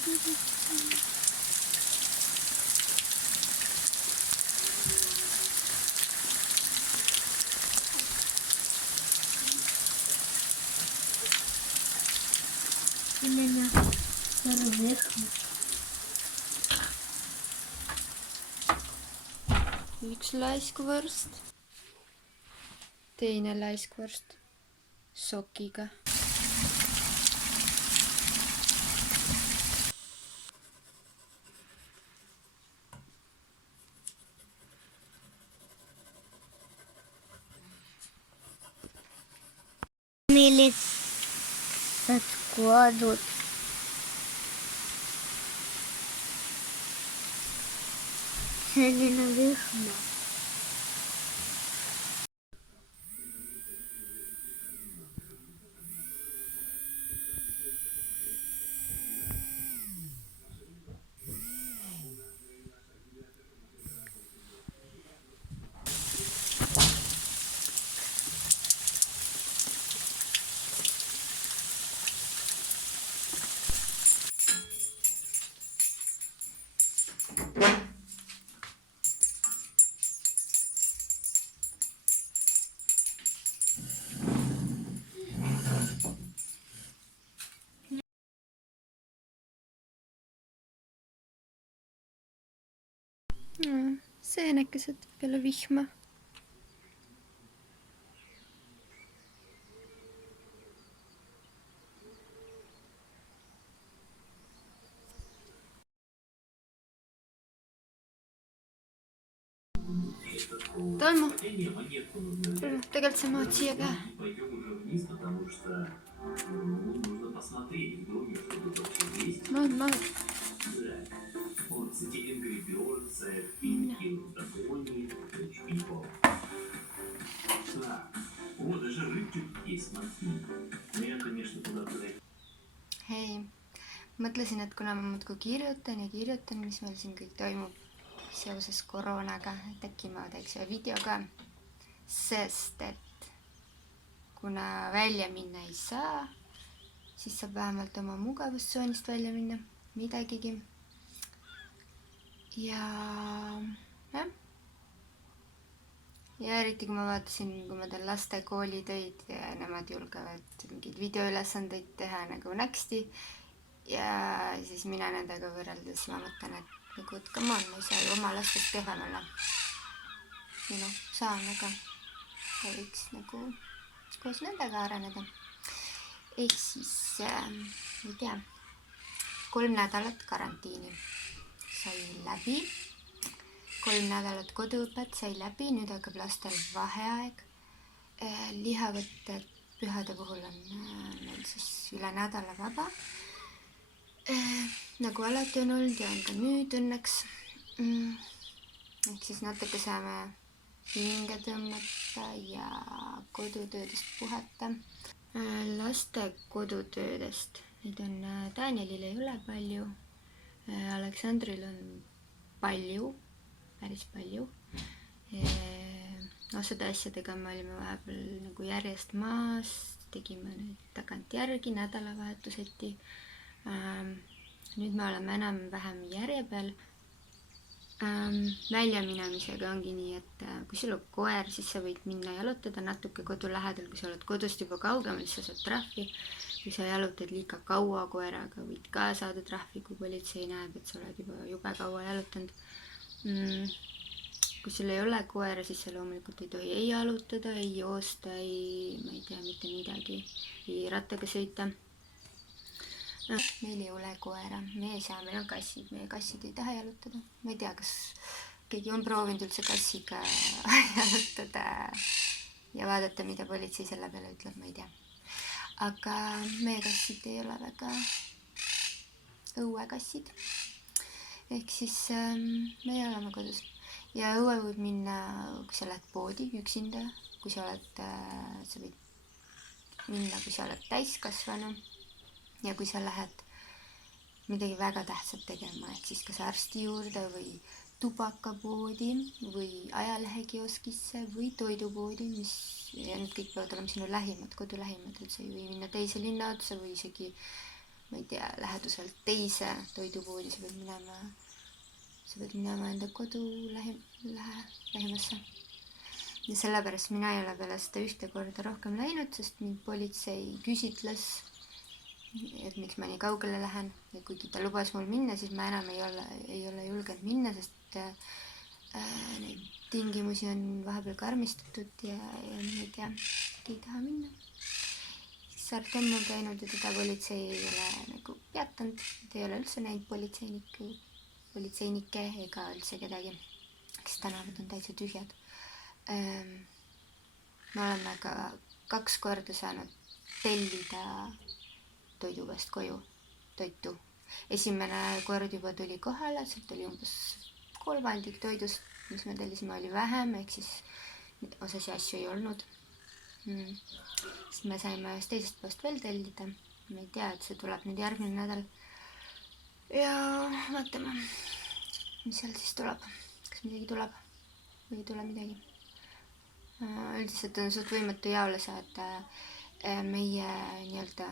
У меня вверх. Üks laiskvorst, teine laiskvorst sokiga. Millised kodud. Selline vihma. Seenekesed peale vihma. Toimu. Tegelikult sa maad siia ka. Maad. Hei, mõtlesin, et kuna ma muudkui kirjutan, mis meil siin kõik toimub seoses koroonaga, et äkki ma teeks ühe video ka, sest et kuna välja minna ei saa, siis saab vähemalt oma mugavustsoonist välja minna, midagigi. Ja eriti kui ma vaatasin, kui ma teen laste koolitöid ja nemad julgevad mingeid videoülesandeid teha nagu näksti ja siis mina nendega võrreldes ma mõtlen, et nagu, et come on, ei saa ju oma lastest kehvem olla. Ja saan, aga võiks nagu koos nendega areneda. Ehk siis, ei tea, 3 nädalat karantiini sai läbi. 3 nädalat koduõpet sai läbi, nüüd hakkab lastel vaheaeg. Lihavõtte pühade puhul on meil siis üle nädala vaba. Nagu alati on olnud ja on ka nüüd õnneks. Ehk siis natuke saame hinge tõmmata ja kodutöödest puhata. Laste kodutöödest. Neid on Danielil ei ole palju. Aleksandril on palju. Päris palju. Osade asjadega me olime vahepeal nagu järjest maas, tegime nüüd tagant järgi nädalavahetuseti. Nüüd me oleme enam-vähem järje peal. Väljaminemisega ongi nii, et kui sul on koer, siis sa võid minna jalutada natuke kodu lähedal, kui sa oled kodust juba kaugemal, siis sa saad trahvi. Kui sa jalutad liiga kaua koeraga, võid ka saada trahvi, kui politsei näeb, et sa oled juba jube kaua jalutanud. Kui sul ei ole koera, siis sa loomulikult ei tohi ei jalutada, ei joosta, ma ei tea, mitte midagi, ei rattaga sõita. Meil ei ole koera, me ei saa, meil on kassid, meie kassid ei taha jalutada. Ma ei tea, kas keegi on proovinud üldse kassiga jalutada ja vaadata, mida politsei selle peale ütleb, ma ei tea. Aga meie kassid ei ole väga õuekassid. Ehk siis meie oleme kodus. Ja õue võib minna, kui sa lähed poodi üksinda, kui sa võid minna, kui sa oled täiskasvanu. Ja kui sa lähed midagi väga tähtsat tegema, et siis kas arsti juurde või tubakapoodi või ajalehekioskisse või toidupoodi, ja need kõik peavad olema sinu lähimad, kodu lähimad, et sa ei või minna teise linna otsa või isegi ma ei tea, läheduselt teise toidupoodi, sa pead minema enda kodu lähimasse. Ja sellepärast mina ei ole peale seda ühte korda rohkem läinud, sest mind politsei küsitles, et miks ma nii kaugele lähen. Ja kuigi ta lubas mul minna, siis ma enam ei ole julgenud minna, sest neid tingimusi on vahepeal karmistatud ja ma ei tea, ei taha minna. Artem on käinud ja teda politsei ei ole nagu peatanud, et ei ole üldse näinud politseinikke ega üldse kedagi, kes tänavad on täitsa tühjad. Me oleme ka 2 korda saanud tellida toiduvast koju toitu. Esimene kord juba tuli kohale, sealt oli umbes 1/3 toidust, mis me tellisime, oli vähem, ehk siis osasi asju ei olnud. Siis me saime ühest teisest poest veel tellida. Ma ei tea, et see tuleb nüüd järgmine nädal. Ja vaatame, mis seal siis tuleb. Kas midagi tuleb või ei tule midagi. Üldiselt on suht võimatu jaole saada meie nii-öelda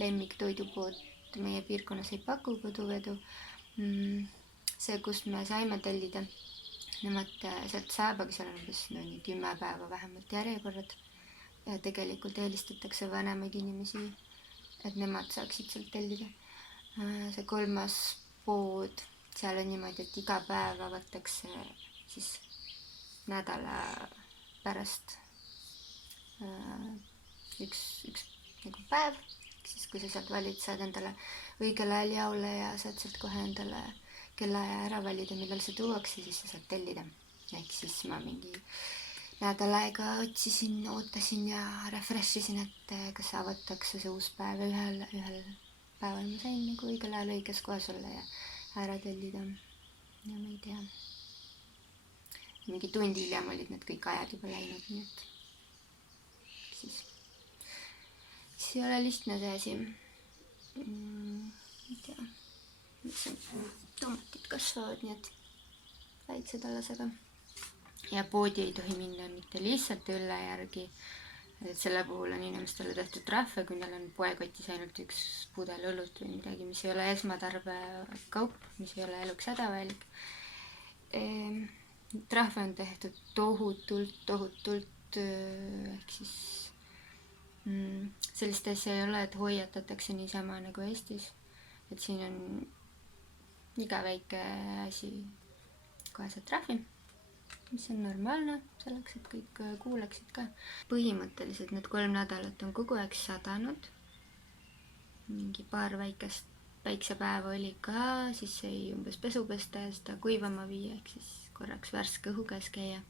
lemmiktoidupood meie piirkonnas ei paku koduvedu. See, kust me saime tellida, nemad sealt saab, aga seal on umbes 10 päeva vähemalt järjekorrad. Ja tegelikult eelistatakse vanemaid inimesi, et nemad saaksid sealt tellida. See 3. pood, seal on niimoodi, et iga päev avatakse siis nädala pärast üks nagu päev, siis kui sa sealt valid, saad endale õigel ajal jaole ja saad sealt kohe endale kellaaja ära valida, millal see tuuakse, siis sa saad tellida. Ehk siis ma mingi nädal aega otsisin, ootasin ja refresh isin, et kas avatakse see uus päev ja ühel päeval ma sain nagu õigel ajal õiges kohas olla ja ära tellida. Ja ma ei tea. Mingi tund hiljem olid need kõik ajad juba läinud, nii et siis ei ole lihtne see asi. Ei tea, mis on tomatid kasvavad, nii et väiksed alles, aga ja poodi ei tohi minna mitte lihtsalt õlle järgi, et selle puhul on inimestele tehtud trahve, kui neil on poekotis ainult üks pudel õlut või midagi, mis ei ole esmatarbekaup, mis ei ole eluks hädavajalik. Trahve on tehtud tohutult, ehk siis sellist asja ei ole, et hoiatatakse niisama nagu Eestis, et siin on iga väike asi kohe saad trahvi, mis on normaalne selleks, et kõik kuuleksid ka. Põhimõtteliselt need 3 nädalat on kogu aeg sadanud, mingi paar väikest päiksepäeva oli ka, siis sai umbes pesu pesta ja seda kuivama viia, ehk siis korraks värske õhu käes käia.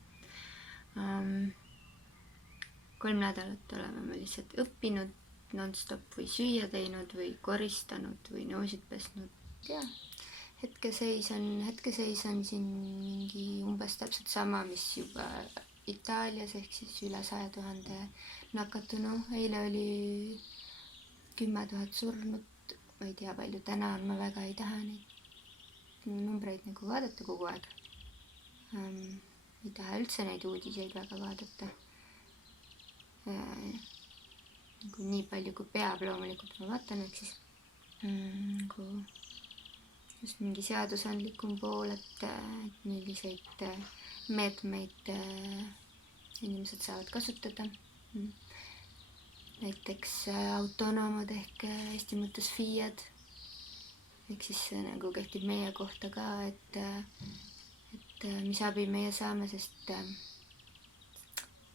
3 nädalat oleme me lihtsalt õppinud non-stop või süüa teinud või koristanud või nõusid pesnud. Ja hetkeseis on siin mingi umbes täpselt sama, mis juba Itaalias, ehk siis üle 100 000 nakatunu. Eile oli 10 000 surnut, ma ei tea palju täna on, ma väga ei taha neid numbreid nagu vaadata kogu aeg. Ei taha üldse neid uudiseid väga vaadata. Nagu nii palju kui peab, loomulikult ma vaatan, ehk siis nagu just mingi seadusandlikum pool, et milliseid meetmeid inimesed saavad kasutada. Näiteks autonoomad ehk Eesti mõttes FIE-d, ehk siis see nagu kehtib meie kohta ka, et mis abi meie saame, sest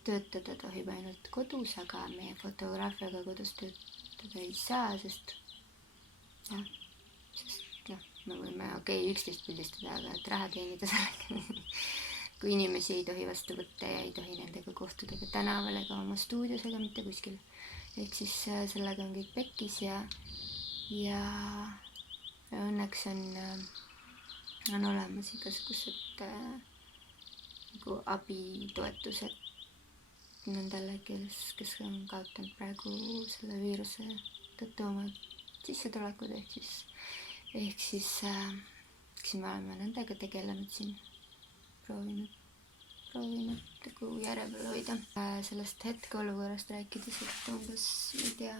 töötada tohib ainult kodus, aga meie fotograafiaga kodus töötada ei saa, sest me võime üksteist pildistada, aga et raha teenida sellega. Kui inimesi ei tohi vastu võtta ja ei tohi nendega kohtuda ka tänaval ega oma stuudios ega mitte kuskil. Ehk siis sellega on kõik pekkis ja õnneks on olemas igasugused nagu abitoetused nendele, kes on kaotanud praegu selle viiruse tõttu oma sissetulekud, ehk siis me oleme nendega tegelenud siin, proovinud nagu järje peal hoida. Sellest hetkeolukorrast rääkides, et umbes, ma ei tea,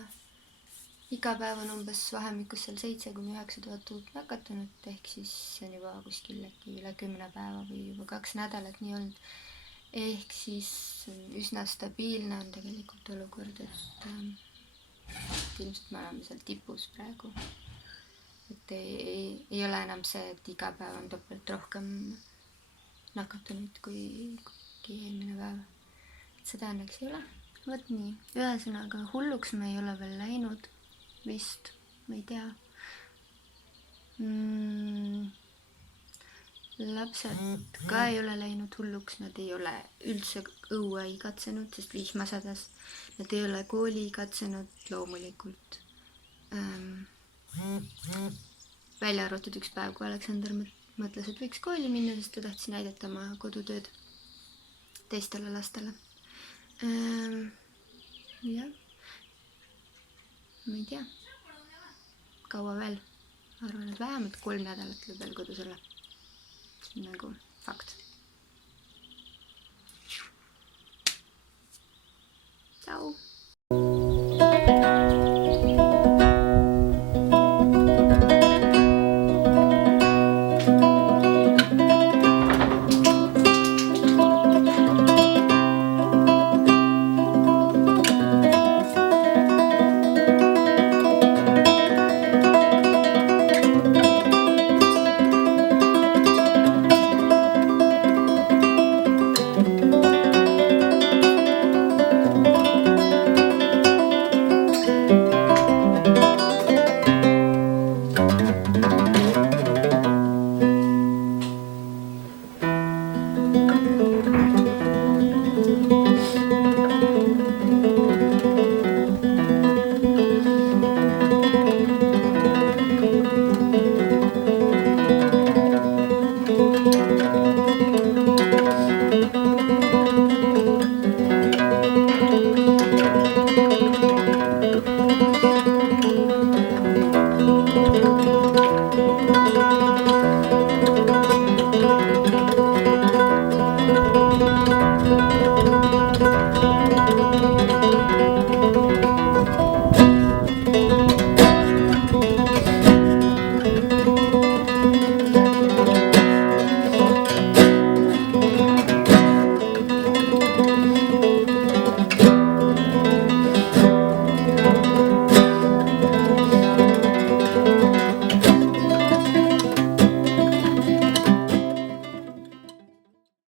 iga päev on umbes vahemikus seal 7 000–9 000 uut nakatunut, ehk siis see on juba kuskil äkki üle 10 päeva või juba 2 nädalat nii olnud. Ehk siis üsna stabiilne on tegelikult olukord, et ilmselt me oleme seal tipus praegu. Et ei ole enam see, et iga päev on topelt rohkem nakatunuid kui eelmine päev. Seda õnneks ei ole. Vot nii, ühesõnaga hulluks me ei ole veel läinud vist, ma ei tea. Lapsed ka ei ole läinud hulluks, nad ei ole üldse õue igatsenud, sest vihma sadas. Nad ei ole kooli igatsenud loomulikult. Välja arvatud üks päev, kui Aleksander mõtles, et võiks kooli minna, sest ta tahtis näidata oma kodutööd teistele lastele. Jah, ma ei tea, kaua veel, arvan, et vähemalt 3 nädalat võib veel kodus olla. See on nagu fakt. Tšau!